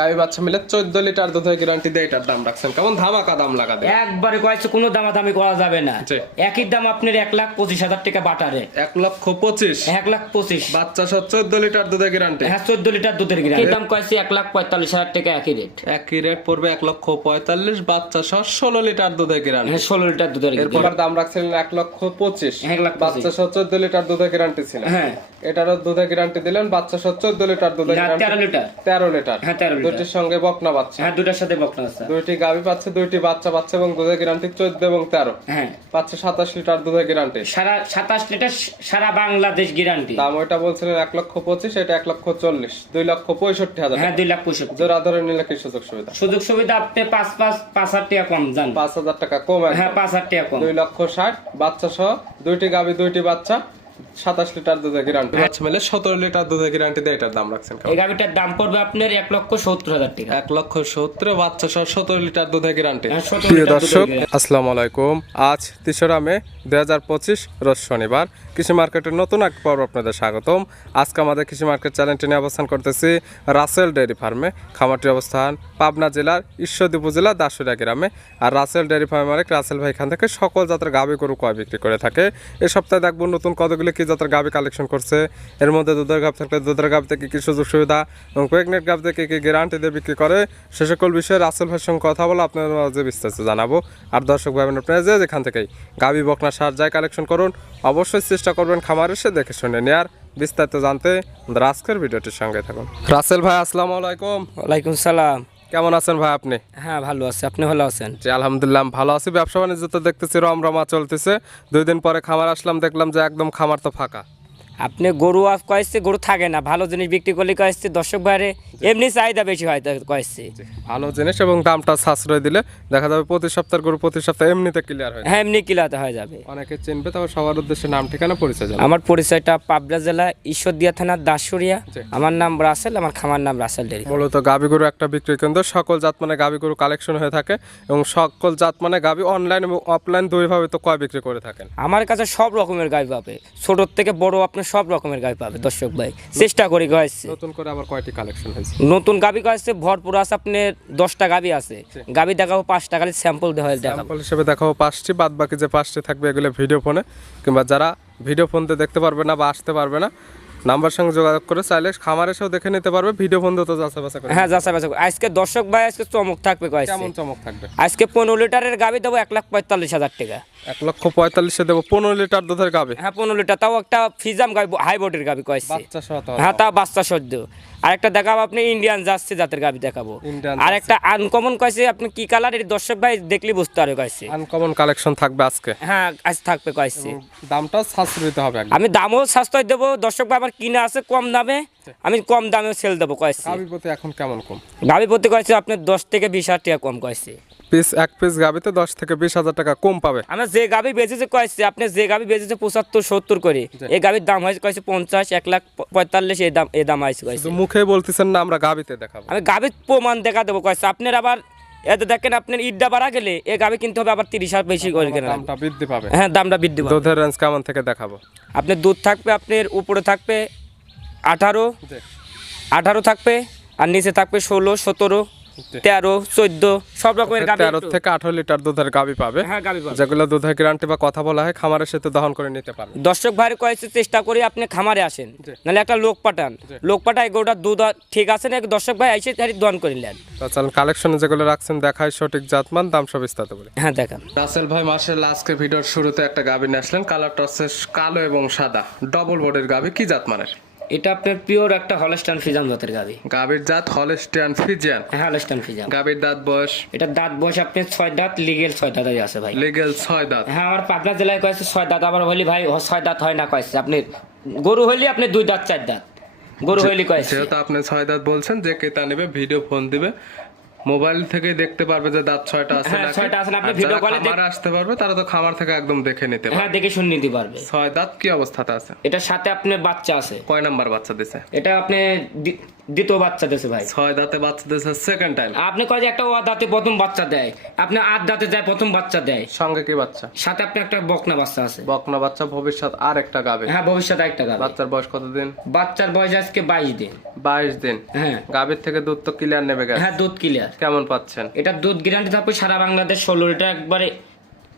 গাভী বাচ্চা মিলে চোদ্দ লিটার দুধের গ্যারান্টি দিয়ে এটার দাম রাখছেন। কেমন ধামাকা দাম লাগা দেয়? একবারে কয়েছে কোনো দামাদামি করা যাবে না। একই দাম আপনার এক লাখ পঁচিশ হাজার টাকা বাটারে। এক লক্ষ পঁচিশ? এক লাখ পঁচিশ। বাচ্চা সহ চোদ্দ লিটার দুধের গ্যারান্টি হ্যাঁ চোদ্দ লিটার দুধের গ্রাম দাম কয়েছে এক লাখ পঁয়তাল্লিশ হাজার টাকা একই রেট একই রেট পড়বে এক লক্ষ পঁয়তাল্লিশ বাচ্চা সহ ষোলো লিটার দুধের গ্যারান্টি হ্যাঁ ষোলো লিটার দুধের এরপর দাম রাখছিলেন এক লক্ষ পঁচিশ। এক লাখ বাচ্চা সহ চোদ্দ লিটার দুধের গ্যারান্টি ছিল হ্যাঁ। এটারও দুধের গ্যারান্টি দিলেন বাচ্চা সহ চোদ্দ লিটার দুধের গ্যারান্টি তেরো লিটার। তেরো লিটার। হ্যাঁ তেরো দুটির সঙ্গে বকনা বাচ্চা। হ্যাঁ দুটার সাথে বকনা আছে। দুইটি গাভী পাচ্ছে দুইটি বাচ্চা পাচ্ছে এবং দুধের গ্যারান্টি চোদ্দ এবং তেরো। হ্যাঁ। পাচ্ছে সাতাশ লিটার দুধের গ্যারান্টি সারা সাতাশ লিটার সারা বাংলাদেশ গ্যারান্টি দাম ওইটা বলছিলেন এক লক্ষ পঁচিশ এটা এক লক্ষ চল্লিশ। দুই লক্ষ পঁয়ষট্টি হাজার হ্যাঁ দুই লাখ পঁয়ষট্টি। জোড়া ধরে নিলে কি সুযোগ সুবিধা? সুযোগ সুবিধা আপনি পাঁচ পাঁচ পাঁচ হাজার টাকা কম জান। পাঁচ হাজার টাকা কম হ্যাঁ পাঁচ হাজার টাকা কম। দুই লক্ষ ষাট বাচ্চা সহ দুইটি গাভী দুইটি বাচ্চা। সাতাশ লিটার দুধের গ্যারান্টি সতেরো লিটার দুধের গ্যারান্টি দিয়ে এটার দাম রাখছেন এই গাভিটার দাম পড়বে আপনার এক লক্ষ সত্তর হাজার টাকা। এক লক্ষ সত্তর বাচ্চা সহ সতেরো লিটার দুধের গ্যারান্টি হ্যাঁ, 17 প্রিয় দর্শক আসসালামু আলাইকুম। আজ তেসরা মে দুই হাজার পঁচিশ রোজ শনিবার। কৃষি মার্কেটের নতুন এক পর্ব আপনাদের স্বাগতম। আজকে আমাদের কৃষি মার্কেট চ্যানেলটি নিয়ে অবস্থান করতেছি রাসেল ডেয়ারি ফার্মে। খামারটির অবস্থান পাবনা জেলার ঈশ্বরদী উপজেলা দাসুরিয়া গ্রামে। আর রাসেল ডেয়ারি ফার্মের মালিক রাসেল ভাই এখান থেকে সকল জাতের গাভী গরু কয় বিক্রি করে থাকে। এ সপ্তাহে দেখব নতুন কতগুলি কি জাতের গাভী কালেকশন করছে। এর মধ্যে দুধের গাভ থাকলে দুধের গাভ থেকে কী সুযোগ সুবিধা এবং প্রেগনেন্ট গাভ থেকে কী গ্যারান্টি দিয়ে বিক্রি করে, সে সকল বিষয়ে রাসেল ভাইয়ের সঙ্গে কথা বলে আপনাদের মাঝে বিস্তারিত জানাব। আর দর্শক ভাই আপনারা যে যেখান থেকেই গাভী বকনা, সার যায় কালেকশন করুন, অবশ্যই চেষ্টা করবেন খামার এসে দেখে শুনে নেয়ার। বিস্তারিত জানতে আমাদের আজকের ভিডিওটির সঙ্গে থাকুন। রাসেল ভাই, আসসালামু আলাইকুম। ওয়ালাইকুম সালাম। কেমন আছেন ভাই আপনি? হ্যাঁ ভালো আছি। আপনি ভালো আছেন? জি আলহামদুলিল্লাহ ভালো আছি। ব্যবসা বাণিজ্য তো দেখতেছি রমরমা চলতেছে। দুই দিন পরে খামার আসলাম দেখলাম যে একদম খামার তো ফাঁকা। আপনি গরু কয়েছে গরু থাকে না। ভালো জিনিস বিক্রি করলে কয়েছে দর্শক বাইরে এমনি চাহিদা বেশি হয় কয়েছে। ভালো জিনিস এবং দামটা সাশ্রয় দিলে দেখা যাবে প্রতি সপ্তাহের গরু প্রতি সপ্তাহে এমনিতে ক্লিয়ার হয় হ্যাঁ এমনি কিলাতে হয়ে যাবে। অনেকে চিনবে তবে সবার উদ্দেশ্যে নাম ঠিকানা পরিচয় জানাবে। আমার পরিচয়টা পাবনা জেলা ঈশ্বরদিয়া থানার দাসুরিয়া আমার নাম রাসেল আমার খামার নাম রাসেল ডেরি। মূলত গাভী গরু একটা বিক্রি কেন্দ্র। সকল জাত মানে গাভী গরু কালেকশন হয়ে থাকে এবং সকল জাত মানে গাভী অনলাইন এবং অফলাইন দুইভাবে তো কয় বিক্রি করে থাকেন? আমার কাছে সব রকমের গাই পাবে। ছোট থেকে বড় আপনার সব রকমের গাভি পাবে দর্শক ভাই। চেষ্টা করি গাইছে। নতুন করে আবার কয়টি কালেকশন হয়েছে? নতুন গাবি গাইছে ভরপুর আছে আপনার দশটা গাবি আছে। গাবি দেখাবো পাঁচটা খালি স্যাম্পল দেওয়া দেখাবো। স্যাম্পল হিসেবে দেখাবো পাঁচটি বাদ বাকি যে পাঁচটি থাকবে এগুলো ভিডিও ফোনে কিংবা যারা ভিডিও ফোনতে দেখতে পারবে না বা আসতে পারবে না নাম্বার সঙ্গে যোগাযোগ করে চাইলে খামার এসেও দেখে নিতে পারবে ভিডিও ফোন তো যাচাই বাছাই করে। হ্যাঁ যাচাই করে। আজকে দর্শক ভাই আজকে চমক থাকবে কেমন চমক থাকবে? আজকে পনেরো লিটারের গাবি দেবো এক লাখ পঁয়তাল্লিশ হাজার টাকা। এক লক্ষ পঁয়তাল্লিশে দেবো পনেরো লিটার দুধের গাবে। হ্যাঁ পনেরো লিটার তাও একটা ফিজাম গাবি হাই বোর্ডের গাবি কয়েছে বাচ্চা সহ হ্যাঁ তা বাচ্চা সহ্য আরেকটা দেখাবো আপনি ইন্ডিয়ান যাচ্ছে জাতের গাবি দেখাবো। আরেকটা আনকমন কয়েছে আপনি কি কালারের দর্শক ভাই দেখলে বুঝতে পারবে কয়েছে আনকমন কালেকশন থাকবে আজকে। হ্যাঁ আজ থাকবে কয়েছে দামটাও সাশ্রয় দিতে হবে আমি দামও সাশ্রয় দেবো। দর্শক ভাই আমার কিনা আছে কম দামে। আমি কম দামে সেল দেবো কয়েছে গাবি প্রতি এখন কেমন কম? গাবি প্রতি কয়েছে আপনার দশ থেকে বিশ হাজার টাকা কম কয়েছে পিস এক পিস গাবিতে দশ থেকে বিশ হাজার টাকা কম পাবে। আমরা যে গাবি বেচেছে কয়েছে আপনি যে গাবি বেচেছে পঁচাত্তর সত্তর করে। এই গাবির দাম হয়েছে কয়েছে পঞ্চাশ এক লাখ পঁয়তাল্লিশ এই দাম এই দাম হয়েছে কয়েছে। মুখে বলতেছেন না আমরা গাবিতে দেখাবো। আমি গাবির প্রমাণ দেখা দেবো কয়েছে। আপনার আবার এতে দেখেন আপনার ইটটা বাড়া গেলে এই গাবি কিনতে হবে আবার তিরিশ হাজার বেশি করে কেনা। দামটা বৃদ্ধি পাবে। হ্যাঁ দামটা বৃদ্ধি পাবে। দুধের রেঞ্জ কেমন থেকে দেখাবো? আপনার দুধ থাকবে আপনার উপরে থাকবে আঠারো আঠারো থাকবে আর নিচে থাকবে ষোলো সতেরো। তেরো চোদ্দ সব রকমের গাবি তেরো থেকে আঠারো লিটার দুধের গাবি পাবে। হ্যাঁ গাবি পাবে। যেগুলো দুধের গ্যারান্টি বা কথা বলা হয় খামারের সাথে দহন করে নিতে পারবে। দর্শক ভাইয়ের কয়েছে চেষ্টা করি আপনি খামারে আসেন। নাহলে একটা লোক পাঠান। লোক পাঠায় গরুটা দুধ ঠিক আছে না দর্শক ভাই এসে তারি দন করে নেন তাছাড়া কালেকশনে যেগুলো রাখছেন দেখায় সঠিক জাতমান দাম সব বিস্তারিত বলে। হ্যাঁ দেখান। রাসেল ভাই মাসের আজকে ভিডিওর শুরুতে একটা গাবি নিয়ে আসলেন। কালারটা হচ্ছে কালো এবং সাদা। ডবল বডির গাবি কি জাত মানের এটা আপনার পিওর একটা হলস্টান ফিজাম জাতের গাবি। গাবির জাত হলস্টান ফিজাম হ্যাঁ হলস্টান ফিজাম গাবির দাঁত বয়স? এটা দাঁত বয়স আপনি ছয় দাঁত লিগেল ছয় দাঁতই আছে ভাই। লিগেল ছয় দাঁত। হ্যাঁ আমার পাবনা জেলায় কয়েছে ছয় দাঁত আবার বলি ভাই ছয় দাঁত হয় না কয়েছে। আপনি গরু হইলে আপনি দুই দাঁত চার দাঁত। গরু হইলে কয়েছে। যেহেতু আপনি ছয় দাঁত বলছেন যে কেতা নেবে ভিডিও ফোন দিবে। মোবাইল থেকে দেখতে পারবে যে দাঁত ছয়টা আছে হ্যাঁ, নাকি? ছয়টা আছে না, আপনি ভিডিও কলে দেখ- খামারে আসতে পারবে তারা তো খামার থেকে একদম দেখে নিতে পারবে। হ্যাঁ দেখে শুনে নিতে পারবে। ছয় দাঁত কি অবস্থাতে আছে? এটার সাথে আপনি বাচ্চা আছে। কয় নাম্বার বাচ্চা দিছে? এটা আপনি দ্বিতীয় বাচ্চা দিয়েছে ভাই। ছয় দাঁতে বাচ্চা দিয়েছে সেকেন্ড টাইম আপনি কয় যে একটা ও দাঁতে প্রথম বাচ্চা দেয় আপনি আট দাঁতে যায় প্রথম বাচ্চা দেয়। সঙ্গে কি বাচ্চা? সাথে আপনি একটা বকনা বাচ্চা আছে। বকনা বাচ্চা ভবিষ্যৎ আর একটা গাবে। হ্যাঁ ভবিষ্যতে একটা গাবে। বাচ্চার বয়স কতদিন? বাচ্চার বয়স আজকে বাইশ দিন। বাইশ দিন। হ্যাঁ। গাভীর থেকে দুধ তো ক্লিয়ার নেবে গেছে হ্যাঁ দুধ ক্লিয়ার কেমন পাচ্ছেন? এটা দুধ গ্যারান্টি থাকবে সারা বাংলাদেশ ষোলো লিটার একবারে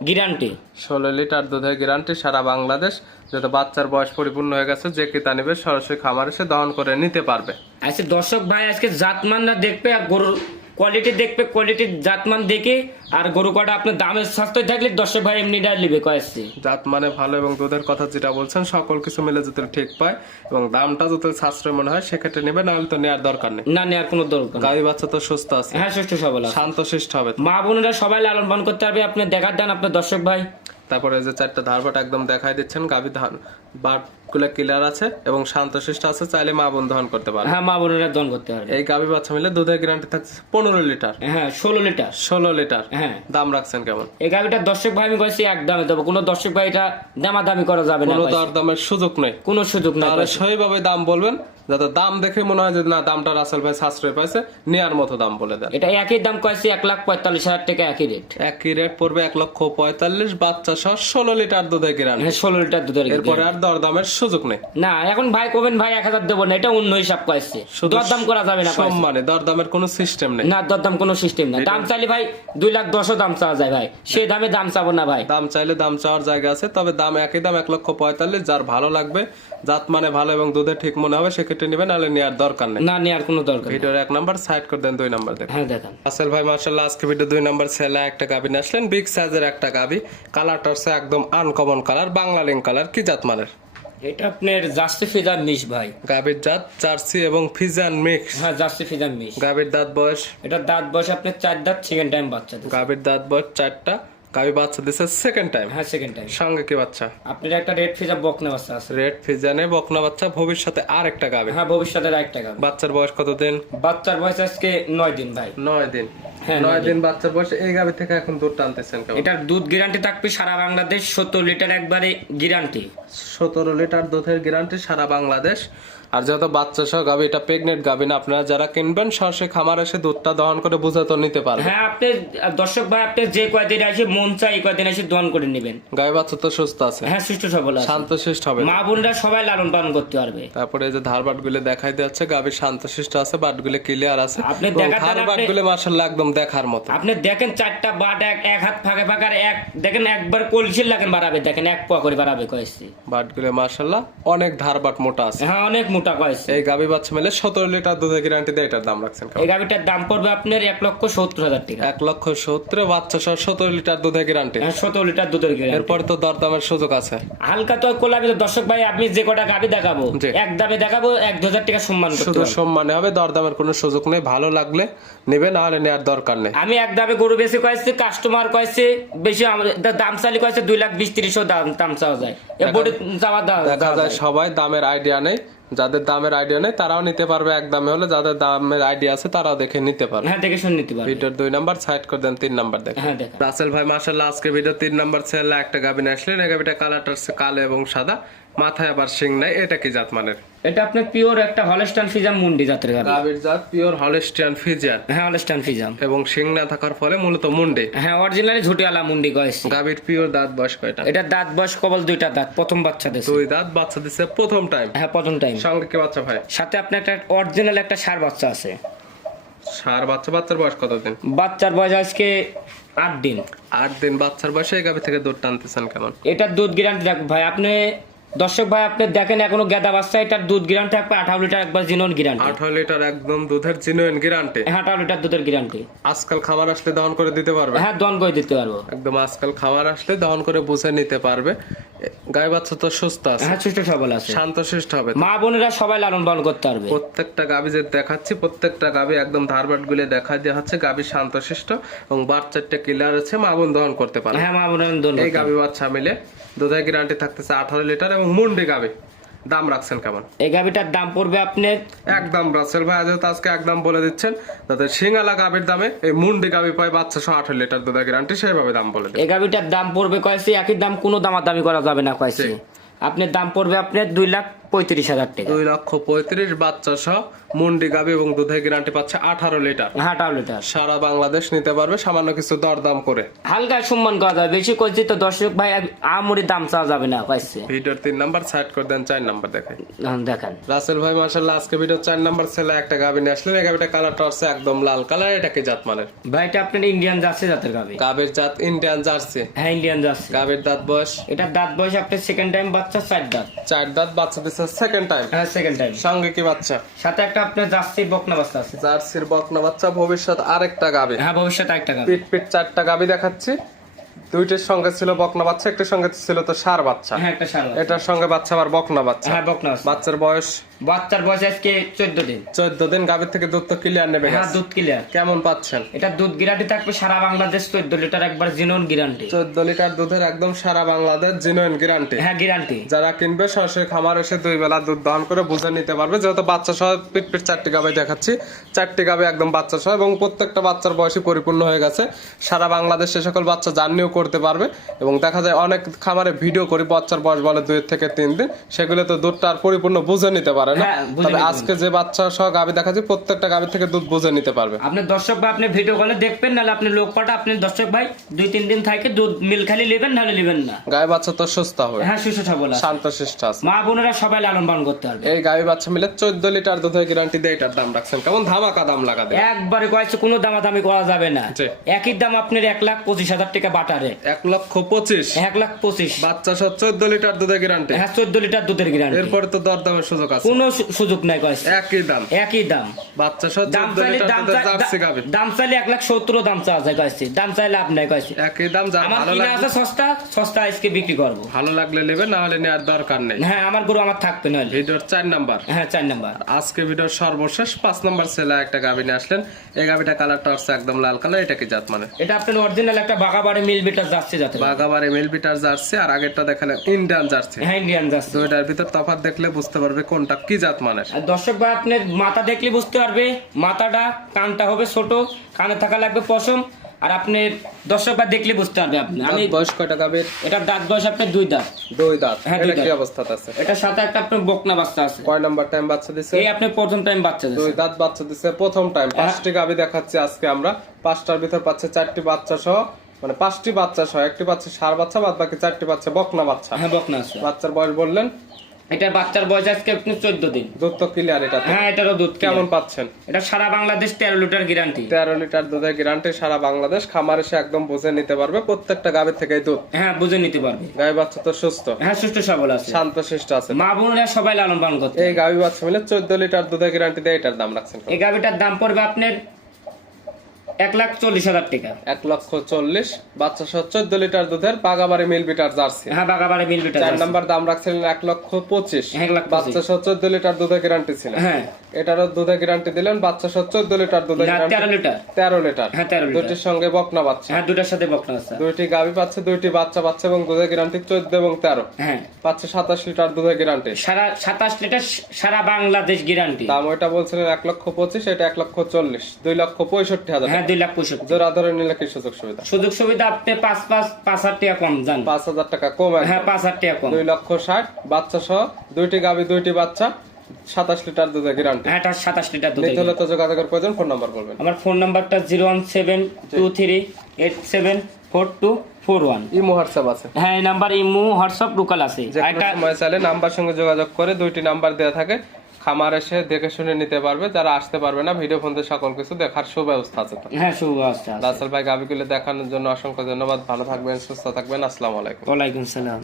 গ্যারান্টি ষোলো লিটার দুধের গ্যারান্টি সারা বাংলাদেশ। যাতে বাচ্চার বয়স পরিপূর্ণ হয়ে গেছে যে কিতা নেবে সরাসরি খামার এসে দহন করে নিতে পারবে। আজকে দর্শক ভাই আজকে জাতমানরা দেখবে আর গরুর কোয়ালিটি দেখবে কোয়ালিটির জাতমান দেখে আর গরু কটা আপনার দামের সস্তায় থাকলে দর্শক ভাই এমনি ডাল নিবে কয়েছে জাত মানে ভালো এবং দুধের কথা যেটা বলছেন সকল কিছু মিলে যদি ঠিক পায় এবং দামটা যদি সাশ্রয় মনে হয় সেক্ষেত্রে নেবে না হলে তো নেওয়ার দরকার নেই। না নেওয়ার কোনো দরকার নেই। বাচ্চা তো সুস্থ আছে। হ্যাঁ সুস্থ সবল শান্ত শিষ্ট হবে। মা বোনেরা সবাই লালন পালন করতে হবে আপনি দেখার দেন আপনার দর্শক ভাই। তারপরে এই যে চারটা ধারবাট একদম দেখাই দিচ্ছেন গাভী ধান বাটগুলো ক্লিয়ার আছে এবং শান্ত শিষ্ট আছে চাইলে মা বোন দহন করতে পারে হ্যাঁ মা বোনেরা দন করতে পারবে। এই গাভী বাচ্চা মিলে দুধের গ্যারান্টি থাকছে পনেরো লিটার। হ্যাঁ ষোলো লিটার। ষোলো লিটার। হ্যাঁ। দাম রাখছেন কেমন? এই গাড়িটার দর্শক ভাই আমি কইছি এক দামে দেবো কোনো দর্শক ভাই এটা দামাদামি করা যাবে না কোনো দর দামের সুযোগ নেই। কোনো সুযোগ নাই তাহলে। সেইভাবে দাম বলবেন যাতে দাম দেখে মনে হয় যে না দামটা রাসেল ভাই সাশ্রয় পাইছে নেয়ার মতো দাম বলে দেন। এটা একই দাম কয়েছি এক লাখ পঁয়তাল্লিশ হাজার টাকা একই রেট একই রেট পড়বে এক লক্ষ পঁয়তাল্লিশ বাচ্চা সহ ষোলো লিটার দুধের গ্রাম হ্যাঁ ষোলো লিটার দুধের এরপরে আর দর দামের সুযোগ নেই। না এখন ভাই কবেন ভাই এক হাজার দেবো না এটা অন্য হিসাব কয়েছে শুধু দরদাম করা যাবে না। সম্মানে দর দামের কোনো সিস্টেম নেই। না দরদাম কোনো সিস্টেম না দাম চাইলে ভাই দুই লাখ দশও দাম চাওয়া যায় ভাই। সেই দামে দাম চাবো না ভাই। দাম চাইলে দাম চাওয়ার জায়গা আছে তবে দাম একই দাম এক লক্ষ পঁয়তাল্লিশ যার ভালো লাগবে জাত মানে ভালো এবং দুধে ঠিক মনে হবে সেক্ষেত্রে নেবেন নাহলে নেওয়ার দরকার নেই। না নেওয়ার কোনো দরকার। ভিডিওর এক নাম্বার সাইড করে দেন দুই নাম্বার দেখেন। হ্যাঁ দেখান। আসল ভাই মার্শাল্লাহ আজকে ভিডিও দুই নাম্বার ছেলে একটা গাবি আসলেন বিগ সাইজের একটা গাবি। কালারটা হচ্ছে একদম uncommon colour Bangla link colour কি জাত মানের এটা আপনার জার্সি ফিজার মিস ভাই। গাবির জাত জার্সি এবং ফিজান মিক্স হ্যাঁ জার্সি ফিজার মিস গাবির দাঁত বয়স? এটা দাঁত বয়স আপনার চার দাঁত সেকেন্ড টাইম বাচ্চা। গাবির দাঁত বয়স চারটা গাবি বাচ্চা দিছে সেকেন্ড টাইম হ্যাঁ সেকেন্ড টাইম সঙ্গে কি বাচ্চা? আপনার একটা রেড ফিজার বকনা বাচ্চা আছে। রেড ফিজানে বকনা বাচ্চা ভবিষ্যতে আর একটা গাবি। হ্যাঁ ভবিষ্যতের একটা গাবে। বাচ্চার বয়স কতদিন? বাচ্চার বয়স আজকে নয় দিন ভাই। নয় দিন। হ্যাঁ, নয় দিন বাচ্চার বয়স এই গাবি থেকে এখন দুধ টানতেছেন এটার দুধ গ্যারান্টি থাকবে সারা বাংলাদেশ সত্তর লিটার একবারে গ্যারান্টি সতেরো লিটার দুধের গ্যারান্টি সারা বাংলাদেশ। আর যেহেতু বাচ্চা সহ গাবি এটা প্রেগনেন্ট গাবি না আপনারা যারা কিনবেন সরাসরি খামার এসে দুধটা দহন করে বুঝে তো নিতে পারবেন হ্যাঁ আপনি দর্শক ভাই আপনি যে কয়দিন আসে মন চাই এই কয়দিন এসে দোয়ান করে নেবেন। গাই বাচ্চা তো সুস্থ আছে। হ্যাঁ সুস্থ সবল আছে। শান্ত শিষ্ট হবে মা বোনরা সবাই লালন পালন করতে পারবে। তারপরে এই যে ধারবাটগুলো দেখাই যাচ্ছে গাভীর শান্ত শিষ্ট আছে বাটগুলো ক্লিয়ার আছে। আপনি দেখাতে না ধারবাট আপনি- গুলো মার্শাল্লাহ একদম দেখার মতো। আপনি দেখেন চারটা বাট এক এক হাত ফাঁকে ফাঁকে এক দেখেন একবার কলসির লাগেন বাড়াবে দেখেন এক পোয়া করে বাড়াবে কয়েছি বাটগুলো মার্শাল্লাহ অনেক ধার বাট মোটা আছে। হ্যাঁ অনেক মোটা কয়েছে। এই গাভী বাচ্চা মিলে সতেরো লিটার দুধের গ্যারান্টি দিয়ে এটার দাম রাখছেন এই গাভিটার দাম পড়বে আপনার এক লক্ষ সত্তর হাজার টাকা। এক লক্ষ সত্তর বাচ্চা সহ সতেরো লিটার দুধের গ্যারান্টি সতেরো লিটার দুধের গ্যারান্টি এরপর তো দরদামের সুযোগ আছে। হালকা তো দর্শক ভাই আপনি যে কটা গাভি দেখাবো এক দামে দেখাবো এক দু হাজার টাকা সম্মান শুধু সম্মানে হবে দরদামের কোনো সুযোগ নেই। ভালো লাগলে নেবে না হলে নেওয়ার দরকার নেই। আমি এক দামে গরু বেশি কয়েছি কাস্টমার কয়েছে বেশি দাম চালি কয়েছে দুই লাখ বিশ তিরিশও দাম দাম চাওয়া যায়। এ চাওয়া দাম দেখা যায় সবাই দামের আইডিয়া নেই। যাদের দামের আইডিয়া নেই তারাও নিতে পারবে। এক দামে হলে যাদের দামের আইডিয়া আছে তারাও দেখে নিতে পারবে। হ্যাঁ দেখে শুনে নিতে পারবে। ভিডিওর দুই নাম্বার সাইড করে দেন তিন নাম্বার দেখেন। হ্যাঁ দেখেন। রাসেল ভাই মার্শাল্লাহ আজকে ভিডিও তিন নাম্বার সেল একটা গাবিন আসলেন। এই গাবিটা কালারটা কালো এবং সাদা। মাথায় আবার শিং নাই এটা কি জাত মানের? এটা আপনার পিওর একটা হলস্টান ফিজাম মুন্ডি জাতের গাভি গাবির জাত পিওর হলিস্টিয়ান ফিজিয়ান হ্যাঁ হলস্টান ফিজাম এবং শিং না থাকার ফলে মূলত মুন্ডি। হ্যাঁ অরিজিনালি ঝুটিওয়ালা মুন্ডি কয়েছে। গাবির পিওর দাঁত বয়স কয়টা? এটা দাঁত বয়স কবল দুইটা দাঁত প্রথম বাচ্চা দিয়েছে দুই দাঁত বাচ্চা দিচ্ছে প্রথম টাইম হ্যাঁ প্রথম টাইম সঙ্গে কি বাচ্চা ভাই? সাথে আপনার একটা অরিজিনাল একটা সার বাচ্চা আছে। সার বাচ্চা বাচ্চার বয়স কত দিন বাচ্চার বয়স আজকে আট দিন। আট দিন বাচ্চার বয়সে এই গাবি থেকে দুধ টানতেছেন কেমন? এটার দুধ গ্যারান্টি রাখবে ভাই আপনি দর্শক ভাই আপনি দেখেন এখনও গেদা বাচ্চা এটার দুধ গ্যারান্টি থাকবে আঠারো লিটার একবার জিনোন গ্যারান্টি আঠারো লিটার একদম দুধের জিনুইন গ্যারান্টি হ্যাঁ আঠারো লিটার দুধের গ্যারান্টি আজকাল খাবার আসলে দহন করে দিতে পারবে। হ্যাঁ দন করে দিতে পারব। একদম আজকাল খাবার আসলে দহন করে বুঝে নিতে পারবে। গাই বাচ্চা তো সুস্থ আছে। হ্যাঁ সুস্থ সবল আছে। শান্ত শিষ্ট হবে। মা বোনেরা সবাই লালন পালন করতে পারবে। প্রত্যেকটা গাবি যে দেখাচ্ছি প্রত্যেকটা গাবি একদম ধারবাট গুলে দেখা দেওয়া হচ্ছে গাবি শান্ত শিষ্ট এবং বাচ্চারটা কিলার আছে মা বোন দহন করতে পারে হ্যাঁ মা বোন দন এই গাবি বাচ্চা মিলে দুধের গ্যারান্টি থাকতেছে আঠারো লিটার এবং মুন্ডি গাবি। দাম রাখছেন কেমন? এই গাবিটার দাম পড়বে আপনি একদম রাসেল ভাই আজ আজকে একদম বলে দিচ্ছেন। তাতে সিঙ্গালা গাবির দামে এই মুন্ডি গাবি পায় বাচ্চা সহ আঠারো লিটার দাদা গ্যারান্টি সেইভাবে দাম বলে এই গাবিটার দাম পড়বে কয়েছি একই দাম কোনো দামাদামি করা যাবে না কয়েছি আপনি আপনার দাম পড়বে আপনার দুই লাখ পঁয়ত্রিশ হাজার টাকা। দুই লক্ষ পঁয়ত্রিশ বাচ্চা সহ মুন্ডি গাবি এবং দুধের গ্যারান্টি পাচ্ছে আঠারো লিটার। হাঁটাও লিটার। সারা বাংলাদেশ নিতে পারবে সামান্য কিছু দরদাম করে। হালকা সম্মান করা যাবে বেশি করছি তো দর্শক ভাই আমরি দাম চাওয়া যাবে না পাইছে ভিডিওর তিন নাম্বার সাইড করে দেন চার নাম্বার দেখাই। দেখেন। রাসেল ভাই মার্শাল্লাহ আজকে ভিডিও চার নাম্বার ছেলে একটা গাবি নিয়ে আসলেন। এই গাবিটা কালারটা হচ্ছে একদম লাল। কালার এটা কি জাত মানের ভাইটা আপনার ইন্ডিয়ান জার্সি জাতের গাবি। গাবির জাত ইন্ডিয়ান জার্সি। হ্যাঁ ইন্ডিয়ান জার্সি। গাবির দাঁত বয়স? এটা দাঁত বয়স আপনার সেকেন্ড টাইম বাচ্চা চার দাঁত। চার দাঁত বাচ্চা দিচ্ছে সেকেন্ড টাইম হ্যাঁ সেকেন্ড টাইম সঙ্গে কি বাচ্চা? সাথে একটা আপনার জার্সি বকনা বাচ্চা আছে। জার্সির বকনা বাচ্চা ভবিষ্যৎ আরেকটা গাবি। হ্যাঁ ভবিষ্যৎ একটা গাবে। পিট পিট চারটা গাবি দেখাচ্ছি। দুইটার সঙ্গে ছিল বকনা বাচ্চা একটার সঙ্গে ছিল তো সার বাচ্চা। হ্যাঁ একটা সার এটার সঙ্গে বাচ্চা আবার বকনা বাচ্চা। হ্যাঁ বকনা বাচ্চার বয়স বাচ্চার বয়স আজকে চোদ্দ দিন। চোদ্দ দিন গাভীর থেকে দুধ তো ক্লিয়ার নেবে হ্যাঁ দুধ ক্লিয়ার কেমন পাচ্ছেন? এটা দুধ গ্যারান্টি থাকবে সারা বাংলাদেশ চোদ্দ লিটার একবার জিনোন গ্যারান্টি চোদ্দ লিটার দুধের একদম সারা বাংলাদেশ জিনুইন গ্যারান্টি হ্যাঁ গ্যারান্টি যারা কিনবে সরাসরি খামার এসে দুই বেলা দুধ দহন করে বুঝে নিতে পারবে। যেহেতু বাচ্চা সহ পিট পিট চারটি গাবে দেখাচ্ছি চারটি গাবে একদম বাচ্চা সহ এবং প্রত্যেকটা বাচ্চার বয়সই পরিপূর্ণ হয়ে গেছে। সারা বাংলাদেশ সে সকল বাচ্চা জার্নিও করতে পারবে এবং দেখা যায় অনেক খামারে ভিডিও করি বাচ্চার বয়স বলে দুই থেকে তিন দিন। সেগুলো তো দুধটা আর পরিপূর্ণ বুঝে নিতে পারে না। হ্যাঁ, তবে আজকে যে বাচ্চা সহ গাবি দেখাচ্ছি প্রত্যেকটা গাবি থেকে দুধ বুঝে নিতে পারবে। আপনি দর্শক ভাই আপনি ভিডিও কলে দেখবেন নাহলে আপনি লোক পাঠা আপনি দর্শক ভাই দুই তিন দিন থাকে দুধ মিল খালি নেবেন নাহলে নেবেন না। গায়ে বাচ্চা তো সুস্থ হবে। হ্যাঁ সুস্থ সবল শান্ত শিষ্ট আছে। মা বোনেরা সবাই লালন পালন করতে পারবে। এই গাবি বাচ্চা মিলে চোদ্দ লিটার দুধের গ্যারান্টি দিয়ে এটার দাম রাখছেন। কেমন ধামাকা দাম লাগা দেবে একবারে কয়েছে কোনো দামাদামি করা যাবে না। একই দাম আপনার এক লাখ পঁচিশ হাজার টাকা বাটারে এক লক্ষ পঁচিশ। এক লাখ পঁচিশ। বাচ্চা সহ চোদ্দ লিটার দুধের গ্যারান্টি হ্যাঁ চোদ্দ লিটার দুধের গ্যারান্টি এরপরে তো দরদামের সুযোগ আছে। কোনো সুযোগ নাই একই দাম। একই দাম। বাচ্চা সহ দাম চাইলে দাম দুধের চাই- জার্সি গাবি দাম চাইলে এক লাখ সত্তর দাম চাওয়া যায় কয়েছে দাম চাইলে আপনি কয়েছে একই দাম যার আমার কিনা আছে সস্তা সস্তা আজকে বিক্রি করব। ভালো লাগলে না হলে নেওয়ার দরকার নেই। হ্যাঁ আমার গরু আমার থাকবে নইলে। ভিডিওর চার নাম্বার। হ্যাঁ চার নাম্বার। আজকে ভিডিওর সর্বশেষ পাঁচ নাম্বার ছেলে একটা গাবি নিয়ে আসলেন। এই গাবিটা কালারটা হচ্ছে একদম লাল কালার এটা কি জাত মানে? এটা আপনার অরিজিনাল একটা বাগাবাড়ি মিল বিটার যাচ্ছে যাতে বাগাবারে মেলবিটার যাচ্ছে আর আগেরটা দেখালে ইন্ডিয়ান জার্সি। হ্যাঁ ইন্ডিয়ান যাচ্ছে দুইটার ভিতর তফাৎ দেখলে বুঝতে পারবে কোনটা কি জাত মানের দর্শক ভাই আপনার মাথা দেখলে বুঝতে পারবে মাথাটা কানটা হবে ছোট কানে থাকা লাগবে পশম আর আপনি দর্শক ভাই দেখলে বুঝতে পারবে আপনি। আমি বয়স কয়টা গাবির এটার দাঁত বয়স আপনার দুই দাঁত। দুই দাঁত। হ্যাঁ, এটা কি। অবস্থাতে আছে? এটার সাথে একটা আপনার বকনা বাচ্চা আছে। কয় নাম্বার টাইম বাচ্চা দিছে? এই আপনি প্রথম টাইম বাচ্চা দুই দাঁত বাচ্চা দিছে প্রথম টাইম হ্যাঁ। পাঁচটি গাবি দেখাচ্ছি আজকে আমরা। পাঁচটার ভিতর পাচ্ছে চারটি বাচ্চা সহ মানে পাঁচটি বাচ্চা সহ। একটি বাচ্চা সার বাচ্চা বাদ বাকি চারটি বাচ্চা বকনা বাচ্চা। হ্যাঁ বকনা আছে। বাচ্চার বয়স বললেন এটা বাচ্চার বয়স আজকে চোদ্দ দিন। দুধ তো ক্লিয়ার এটা হ্যাঁ এটারও দুধ কেমন পাচ্ছেন? এটা সারা বাংলাদেশ তেরো লিটার গ্যারান্টি তেরো লিটার দুধের গ্যারান্টি সারা বাংলাদেশ। খামার এসে একদম বুঝে নিতে পারবে প্রত্যেকটা গাবির থেকে দুধ। হ্যাঁ বুঝে নিতে পারবে। গাই বাচ্চা তো সুস্থ। হ্যাঁ সুস্থ সবল আছে। শান্ত শিষ্ট আছে। মা বোনেরা সবাই লালন পালন করতে এই গাবি বাচ্চা মিলে চোদ্দ লিটার দুধের গ্যারান্টি দিয়ে এটার দাম রাখছেন এই গাভিটার দাম পড়বে আপনার এক লাখ চল্লিশ হাজার টাকা। এক লক্ষ চল্লিশ বাচ্চা সহ চোদ্দ লিটার দুধের বাগাবাড়ি মিল বিটার জার্সি। হ্যাঁ বাগাবাড়ি মিল বিটার চার নাম্বার দাম রাখছিলেন এক লক্ষ পঁচিশ এক লাখ বাচ্চা সহ চোদ্দ লিটার দুধের গ্যারান্টি ছিল। হ্যাঁ। এটারও দুধের গ্যারান্টি দিলেন বাচ্চা সহ চোদ্দ লিটার দুধের তেরো লিটার। তেরো লিটার। হ্যাঁ তেরো দুটির সঙ্গে বকনা বাচ্চা। হ্যাঁ দুটার সাথে বকনা আছে দুইটি গাভি পাচ্ছে দুইটি বাচ্চা পাচ্ছে এবং দুধের গ্যারান্টি চোদ্দ এবং তেরো। হ্যাঁ। পাচ্ছে সাতাশ লিটার দুধের গ্যারান্টি সারা সাতাশ লিটার সারা বাংলাদেশ গ্যারান্টি দাম ওইটা বলছিলেন এক লক্ষ পঁচিশ এটা এক লক্ষ চল্লিশ দুই লক্ষ পঁয়ষট্টি হাজার হ্যাঁ দুই লাখ পঁয়ষট্টি। জোড়া ধরে নিলে কি সুযোগ সুবিধা? সুযোগ সুবিধা আপনি পাঁচ পাঁচ পাঁচ হাজার টাকা কম যান পাঁচ হাজার টাকা কমে হ্যাঁ পাঁচ হাজার টাকা কম। দুই লক্ষ ষাট বাচ্চা সহ দুইটি গাভি দুইটি বাচ্চা সাতাশ লিটার দুধের গ্যারান্টি হ্যাঁ সাতাশ লিটার দুধ নিতে হলে তো যোগাযোগের প্রয়োজন ফোন নাম্বার বলবেন। আমার ফোন নাম্বারটা zero one seven two three eight seven four two four one. Imo WhatsApp আছে। হ্যাঁ এই নাম্বার ইমো হোয়াটসঅ্যাপ লোকাল আছে। একটা সময় চাইলে নাম্বার সঙ্গে যোগাযোগ করে দুইটি নাম্বার দেওয়া থাকে। খামার এসে দেখে শুনে নিতে পারবে যারা আসতে পারবে না ভিডিও ফোন দিয়ে সকল কিছু দেখার সুব্যবস্থা আছে হ্যাঁ সুব্যবস্থা আছে। রাসেল ভাই গাবিগুলো দেখানোর জন্য অসংখ্য ধন্যবাদ ভালো থাকবেন সুস্থ থাকবেন আসসালামু আলাইকুম। ওয়ালাইকুম সালাম।